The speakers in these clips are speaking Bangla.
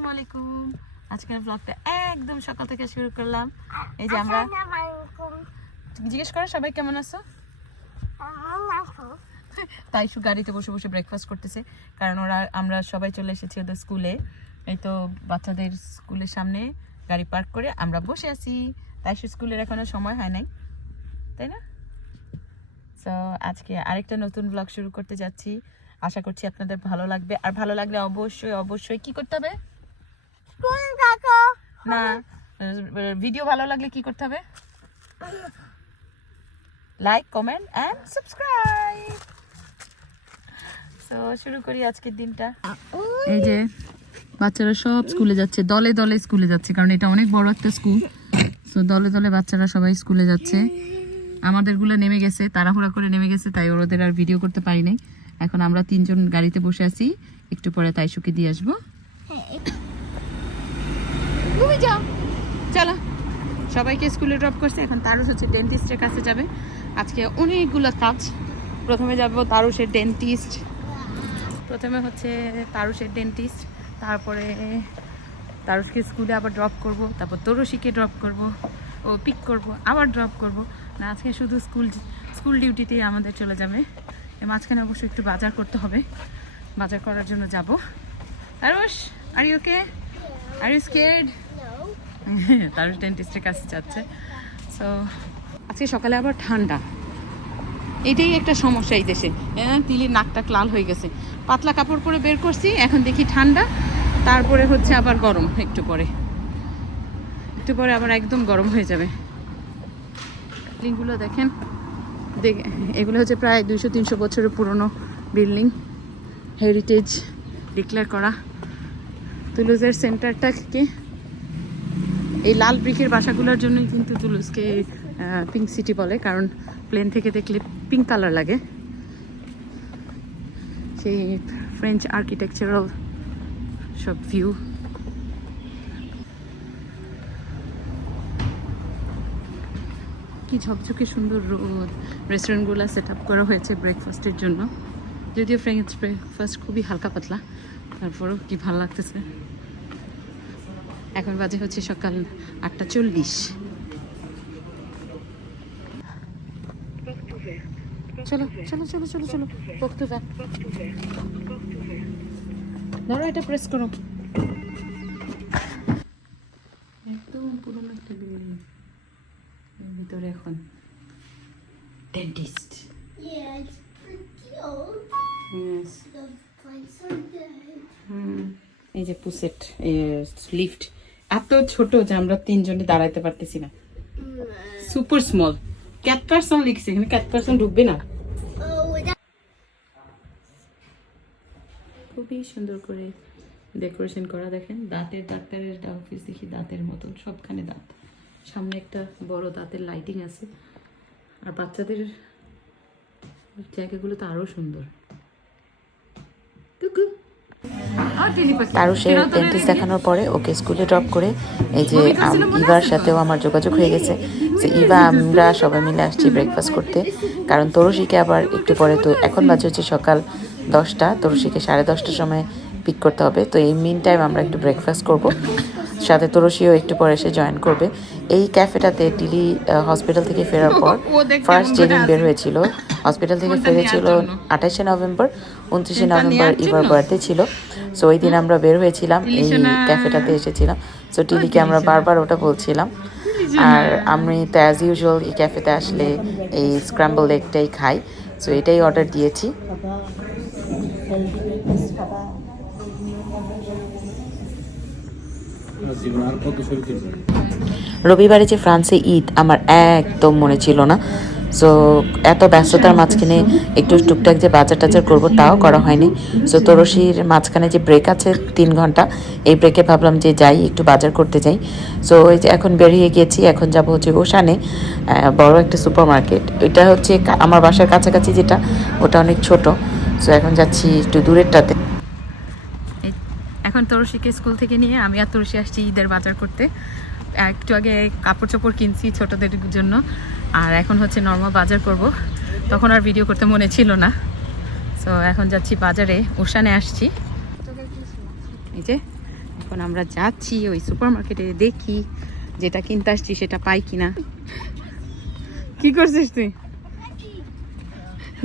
আসসালামু আলাইকুম। আজকের ব্লগটা একদম সকাল থেকে শুরু করলাম। এই যে আমরা জিজ্ঞেস করো সবাই কেমন আছো? তাই শু গাড়িতে বসে বসে ব্রেকফাস্ট করতেছে। কারণ ওরা আমরা সবাই চলে এসেছি ওদের স্কুলে এই তো বাচ্চাদের স্কুলের সামনে গাড়ি পার্ক করে আমরা বসে আছি। তাই সে স্কুলের এখনও সময় হয় নাই। তাই না? সো আজকে আরেকটা নতুন ব্লগ শুরু করতে যাচ্ছি। আশা করছি আপনাদের ভালো লাগবে। আর ভালো লাগলে অবশ্যই অবশ্যই কি করতে হবে? না ভিডিও ভালো লাগলে কি করতে হবে? লাইক কমেন্ট অ্যান্ড সাবস্ক্রাইব তো শুরু করি আজকের দিনটা। এই যে বাচ্চারা সব স্কুলে যাচ্ছে দলে দলে স্কুলে যাচ্ছে কারণ এটা অনেক বড় একটা স্কুল। তো দলে দলে বাচ্চারা সবাই স্কুলে যাচ্ছে। আমাদেরগুলো নেমে গেছে তাড়াহুড়া করে নেমে গেছে তাই ওদের আর ভিডিও করতে পারি নাই। এখন আমরা তিনজন গাড়িতে বসে আছি একটু পরে তাইশুকে দিয়ে আসব। ঘুমে যাও। চলো। সবাইকে স্কুলে ড্রপ করছে, এখন তারুষ হচ্ছে ডেন্টিস্টের কাছে যাবে। আজকে অনেকগুলো কাজ। প্রথমে যাব তারুষের ডেন্টিস্ট প্রথমে হচ্ছে তারুষের ডেন্টিস্ট তারপরে তারুষকে স্কুলে আবার ড্রপ করব। তারপর তরুষিকে ড্রপ করব। ও পিক করব, আবার ড্রপ করব। না, আজকে শুধু স্কুল স্কুল ডিউটিতেই আমাদের চলে যাবে। মাঝখানে অবশ্যই একটু বাজার করতে হবে। বাজার করার জন্য যাব। Tarush are you okay are you scared Tarush ডেন্টিস্টের কাছে যাচ্ছে সো আজকে সকালে আবার ঠান্ডা। এটাই একটা সমস্যা এই দেশে। হ্যাঁ তিলির নাকটা লাল হয়ে গেছে। পাতলা কাপড় পরে বের করছি, এখন দেখি ঠান্ডা। তারপরে হচ্ছে আবার গরম একটু পরে। একটু পরে আবার একদম গরম হয়ে যাবে। বিল্ডিংগুলো দেখেন। দেখ, এগুলো হচ্ছে প্রায় দুইশো, তিনশো বছরের পুরনো বিল্ডিং। হেরিটেজ ডিক্লেয়ার করা। তুলুজের সেন্টারটাকে এই লাল ব্রিকের বাসাগুলোর জন্যই কিন্তু তুলুসকে পিঙ্ক সিটি বলে, কারণ প্লেন থেকে দেখলে পিঙ্ক কালার লাগে। সেই ফ্রেঞ্চ আর্কিটেকচারাল সব ভিউ কি ঝকঝকে সুন্দর রোদ। রেস্টুরেন্টগুলো সেট আপ করা হয়েছে ব্রেকফাস্টের জন্য। যদিও ফ্রেঞ্চ ব্রেকফাস্ট খুবই হালকা পাতলা, তারপরেও কি ভালো লাগতেছে। এখন বাজে হচ্ছে সকাল আটটা চল্লিশ। চলো চলো চলো চলো চলো বক্তব্য। ধরো এটা প্রেস করো। একদম পুরোনো একটা বিল্ডিং ভিতরে এখন ডেন্টিস্ট এই যে পুসেট লিফট এত ছোট যে আমরা তিনজনে দাঁড়াইতে পারতেছি না। সুপার স্মল ক্যাট পার্সন লিখছে, এখানে ক্যাট পার্সন ঢুকবে না। খুবই সুন্দর করে ডেকোরেশন করা, দেখেন, দাঁতের ডাক্তারের অফিস দেখি দাঁতের মতন সবখানে দাঁত। সামনে একটা বড় দাঁতের লাইটিং আছে। আর বাচ্চাদের জায়গাগুলো তো আরও সুন্দর। তারুষের ডেন্টিস্ট দেখানোর পরে ওকে স্কুলে ড্রপ করে এই যে ইভার সাথেও আমার যোগাযোগ হয়ে গেছে। যে ইভা আমরা সবাই মিলে আসছি ব্রেকফাস্ট করতে। কারণ তরুশীকে আবার একটু পরে তো এখন বাজে হচ্ছে সকাল দশটা। তরুষিকে সাড়ে দশটার সময় পিক করতে হবে। তো এই মিন টাইম আমরা একটু ব্রেকফাস্ট করব। সাথে তরুষিও একটু পরে এসে জয়েন করবে। এই ক্যাফেটাতে ডিলি হসপিটাল থেকে ফেরার পর ফার্স্ট যেদিন বের হয়েছিল হসপিটাল থেকে ফিরেছিল আঠাশে নভেম্বর উনত্রিশে নভেম্বর ইভার? বার্থডে ছিল। সো ওই দিন আমরা বের হয়েছিলাম এই ক্যাফেটাতে এসেছিলাম। সো টিলিকে আমরা বারবার ওটা বলছিলাম। আর আমি তো অ্যাজ ইউজুয়াল এই ক্যাফেতে আসলে এই স্ক্র্যাম্বল এগটাই খাই। সো এটাই অর্ডার দিয়েছি। রবিবারে যে ফ্রান্সে ঈদ, আমার একদম মনে ছিল না। সো এত ব্যস্ততার মাঝখানে একটু টুকটাক যে বাজার টাজার করব, তাও করা হয়নি। সো তরসির মাঝখানে যে ব্রেক আছে, তিন ঘণ্টা, এই ব্রেকে ভাবলাম যে যাই, একটু বাজার করতে যাই। সো ওই যে এখন বেরিয়ে গিয়েছি, এখন যাব হচ্ছে ওশানে বড় একটা সুপার মার্কেট এটা হচ্ছে আমার বাসার কাছাকাছি যেটা, ওটা অনেক ছোট। সো এখন যাচ্ছি একটু দূরেরটাতে। এখন তরসিকে স্কুল থেকে নিয়ে আমি আর তরসি আসছি ঈদের বাজার করতে। একটু আগে কাপড় চোপড় কিনছি ছোটদের জন্য, আর এখন হচ্ছে নর্মাল বাজার করব। তখন আর ভিডিও করতে মনে ছিল না। সো এখন যাচ্ছি বাজারে, ওশানে আসছি। এই যে, এখন আমরা যাচ্ছি ওই সুপার মার্কেটে দেখি যেটা কিনতে আসছি, সেটা পাই কিনা। কি করছিস তুই?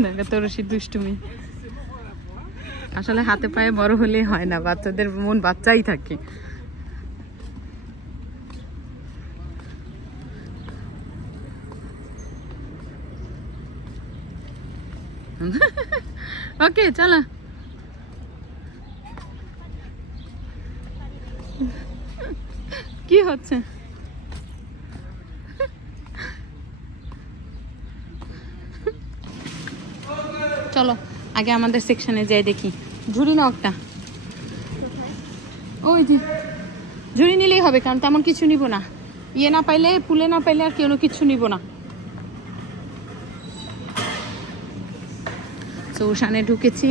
দেখা তোর সে দুষ্টুমি। আসলে হাতে পায়ে বড় হলে হয় না, বাচ্চাদের মন বাচ্চাই থাকে। ওকে, চলো। কি হচ্ছে? চলো। আগে আমাদের সেকশনে যাই দেখি। ঝুড়ি না একটা। ওই যে, ঝুড়ি নিলেই হবে, কারণ তেমন কিছু নিব না। ইয়ে না পাইলে, পুলে না পাইলে আর কেউ কিছু নিব না। তো ওশানে ঢুকেছি,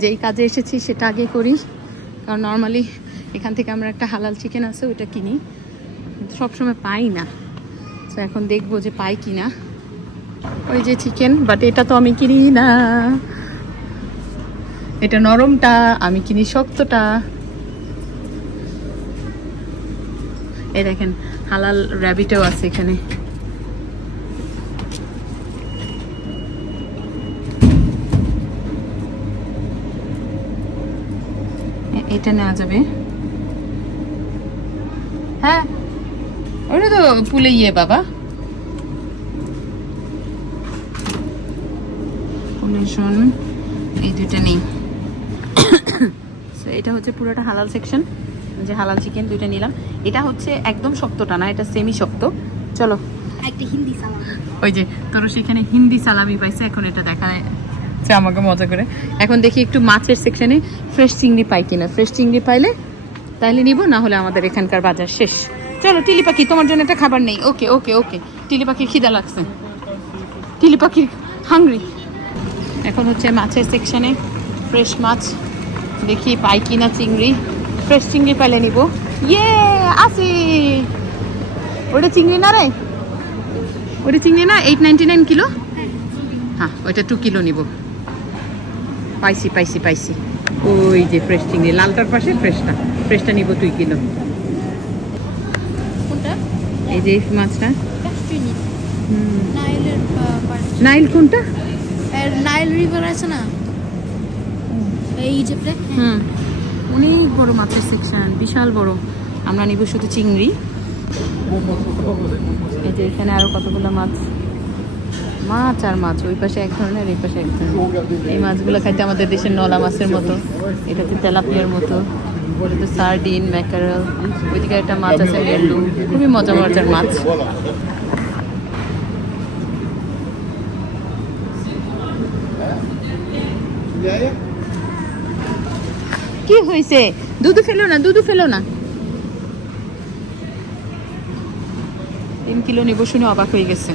যেই কাজে এসেছি সেটা আগে করি। কারণ নর্মালি এখান থেকে আমরা একটা হালাল চিকেন আছে, ওইটা কিনি। সবসময় পাই না। তো এখন দেখব যে পাই কি না ওই যে চিকেন বাট এটা তো আমি কিনি না। এটা নরমটা, আমি কিনি শক্তটা। এই দেখেন, হালাল র্যাবিটও আছে এখানে। এটা নেওয়া যাবে। হ্যাঁ ওটা তো পুলে ইয়ে বাবা। পুলেশন এই দুইটা নেই। এটা হচ্ছে পুরোটা হালাল সেকশন যে হালাল চিকেন দুইটা নিলাম। এটা হচ্ছে একদম শক্তটা না এটা সেমি শক্ত চলো। একটা হিন্দি সালাম। ওই যে তোর সেখানে হিন্দি সালামি পাইছে এখন এটা দেখা আমাকে মজা করে। এখন দেখি একটু মাছের সেকশনে ফ্রেশ চিংড়ি পাই কিনা। ফ্রেশ চিংড়ি পাইলে তাহলে নিব না হলে আমাদের এখানকার বাজার শেষ। চলো টিলি পাখি তোমার জন্য একটা খাবার নেই। ওকে ওকে ওকে। টিলি পাখির খিদা লাগছে। টিলি পাখির হাংরি এখন হচ্ছে মাছের সেকশনে ফ্রেশ মাছ। দেখি পাই কিনা চিংড়ি। ফ্রেশ চিংড়ি পাইলে নিব। ইয়ে আসি। ওটা চিংড়ি না রে? ওটা চিংড়ি না এইট নাইনটি নাইন কিলো? হ্যাঁ ওইটা টু কিলো নিব। পাইছি পাইছি পাইছি। ওই যে ফ্রেশ চিংড়ি লালটার পাশে ফ্রেশটা ফ্রেশটা নিব দুই কিলো। কোনটা? এই যে মাছটা। নাইল কোনটা? আর নাইল রিভার আছে না? এই ইজিপ্টে হুম। অনেক বড় মাছের সেকশন বিশাল বড়। আমরা নিব শুধু চিংড়ি। এই যে এখানে আরও কতগুলো মাছ? মাছ আর মাছ ওই পাশে এক ধরনের এই পাশে এক ধরনের। এই মাছগুলো খাইতে আমাদের দেশের নলা মাছের মতো। এটা হচ্ছে তেলাপিয়ার মতো। এটা তো সার্ডিন ম্যাকারেল ওইদিকে একটা মাছ আছে মেল্লু খুবই মজা মজার মাছ। কি হয়েছে দুধু ফেলো না, দুধু ফেলো না। তিন কিলো নিব শুনে অবাক হয়ে গেছে।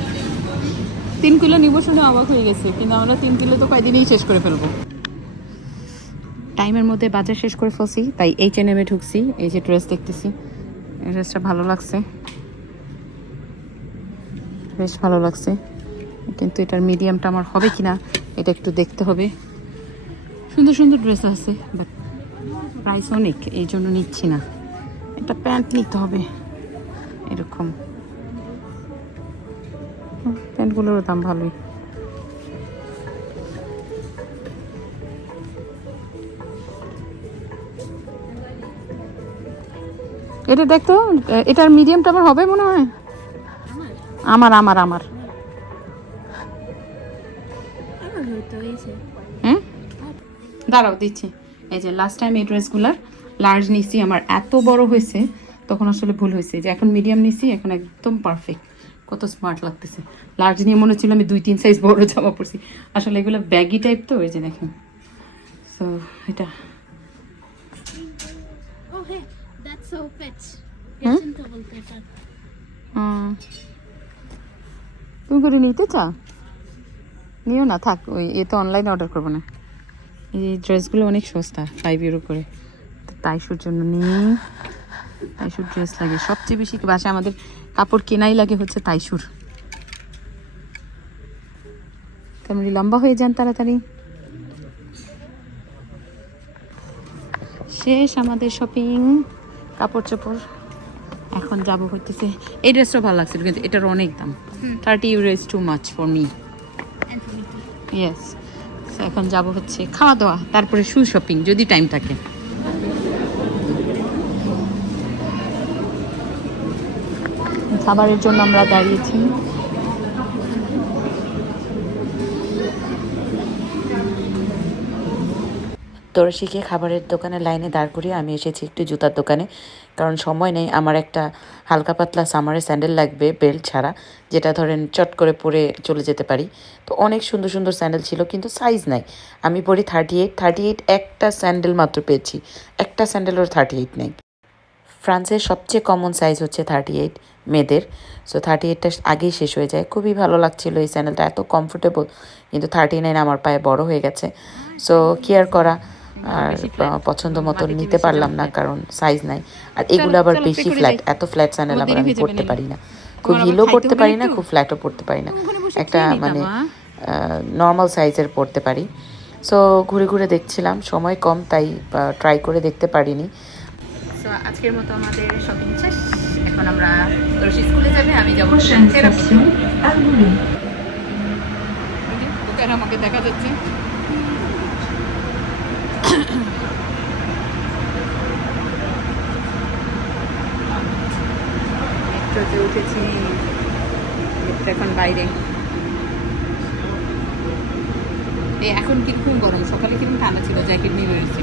তিন কিলো নিব শুনে অবাক হয়ে গেছে, কিন্তু আমরা তিন কিলো তো কয়দিনেই শেষ করে ফেলব। টাইমের মধ্যে বাজার শেষ করে ফেলছি, তাই এইচ এন এমে ঢুকছি, এই যে ড্রেস দেখতেছি। এই ড্রেসটা ভালো লাগছে। বেশ ভালো লাগছে। কিন্তু এটার মিডিয়ামটা আমার হবে কিনা, এটা একটু দেখতে হবে। সুন্দর সুন্দর ড্রেস আছে বাট প্রাইস অনেক এই জন্য নিচ্ছি না। একটা প্যান্ট নিতে হবে এরকম। প্যান্টগুলোরও দাম ভালোই। এটা দেখতো এটার মিডিয়ামটা আমার হবে মনে হয়? আমার আমার আমার। দাঁড়াও দিচ্ছি। এই যে লাস্ট টাইম এই ড্রেসগুলার লার্জ নিছি আমার এত বড় হয়েছে তখন আসলে ভুল হয়েছে। যে এখন মিডিয়াম নিছি এখন একদম পারফেক্ট কত স্মার্ট লাগতেছে। লার্জ নিয়ে মনে হচ্ছিল আমি দুই তিন সাইজ বড় জামা পরছি। আসলে এগুলো ব্যাগি টাইপ তো এই যে দেখেন। সো এটা। হুম। তুমি করে নিতে চাও? নিও না থাক ওই এ তো অনলাইনে অর্ডার করব না। এই ড্রেসগুলো অনেক সস্তা ফাইভ ইউরো করে। তাইশুর জন্য নিই। তাইশুর ড্রেস লাগে। সবচেয়ে বেশি বাসায় আমাদের কাপড় কেনাই লাগে হচ্ছে তাইশুর। তেমনি লম্বা হয়ে যান তাড়াতাড়ি। শেষ আমাদের শপিং কাপড় চোপড়। এখন যাব হইতেছে। এই ড্রেসটা ভালো লাগছিল কিন্তু এটার অনেক দাম। Thirty euro is too much for me yes এখন যাব হচ্ছে খাওয়া দাওয়া তারপরে শু শপিং যদি টাইম থাকে। খাবারের জন্য আমরা দাঁড়িয়েছি। তোরসিকে খাবারের দোকানে লাইনে দাঁড় করিয়ে আমি এসেছি একটু জুতার দোকানে। কারণ সময় নেই, আমার একটা হালকা পাতলা সামারে স্যান্ডেল লাগবে, বেল্ট ছাড়া, যেটা ধরেন চট করে পরে চলে যেতে পারি। তো অনেক সুন্দর সুন্দর স্যান্ডেল ছিল, কিন্তু সাইজ নাই। আমি পরি থার্টি এইট থার্টি এইট একটা স্যান্ডেল মাত্র পেয়েছি, একটা স্যান্ডেলের থার্টি এইট নেই। ফ্রান্সের সবচেয়ে কমন সাইজ হচ্ছে থার্টি এইট মেয়েদের। সো থার্টি এইটটা আগেই শেষ হয়ে যায়। খুবই ভালো লাগছিল এই স্যান্ডেলটা, এত কমফোর্টেবল কিন্তু থার্টি নাইন আমার পায়ে বড় হয়ে গেছে। সো কেয়ার করা আর পছন্দ মতো নিতে পারলাম না কারণ সাইজ নাই। আর এগুলো আবার বেশি ফ্ল্যাট এত ফ্ল্যাট স্যান্ডেল বহুত আবার আমি পড়তে পারি না। খুব হিলও খাইতে পড়তে পারি না না খুব ফ্ল্যাটও পড়তে পারি না। একটা মানে নর্মাল সাইজের পড়তে পারি। সো ঘুরে ঘুরে দেখছিলাম সময় কম তাই ট্রাই করে দেখতে পারিনি। সো আজকের মতো আমাদের শপিং শেষ। এখন আমরা রশি স্কুলে যাবে আমি যাব আমাকে দেখা যাচ্ছে। মেট্রোতে উঠেছি মেট্রো এখন বাইরে। এই এখন কীরকম গরম? সকালে কীরকম ঠান্ডা ছিল? জ্যাকেট নিয়ে বেরোচ্ছি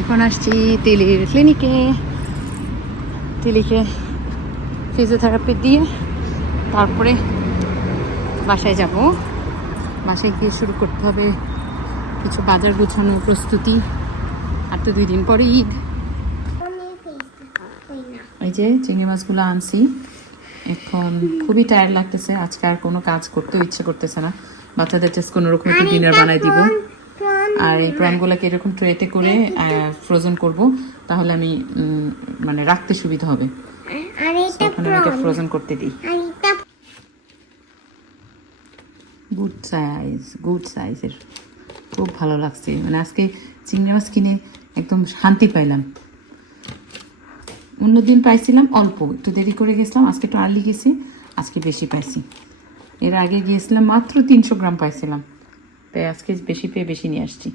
এখন আসছি তিলির ক্লিনিকে তিলিকে ফিজিওথেরাপি দিয়ে তারপরে বাসায় যাব। বাসায় গিয়ে শুরু করতে হবে কিছু বাজার গুছানো প্রস্তুতি। আর তো দুই দিন পরে ঈদ। এই যে চিংড়ি মাছগুলো আনছি। এখন খুবই টায়ার লাগতেছে, আজকে আর কোনো কাজ করতেও ইচ্ছে করতেছে না। বাচ্চাদের জাস্ট কোনো রকম একটু ডিনার বানাই দিব। আর এই প্রনগুলোকে এরকম ট্রেতে করে ফ্রোজেন করব, তাহলে আমি মানে রাখতে সুবিধা হবে। এখন আমি এটা ফ্রোজেন করতে দিই। গুড সাইজ গুড সাইজের খুব ভালো লাগছে। মানে আজকে চিংড়ি মাছ কিনে একদম শান্তি পাইলাম। অন্যদিন পাইছিলাম অল্প। একটু দেরি করে গেছিলাম আজকে একটু আর্লি গেছি আজকে বেশি পাইছি। এর আগে গিয়েছিলাম মাত্র তিনশো গ্রাম পাইছিলাম। তাই আজকে বেশি পেয়ে বেশি নিয়ে আসছি।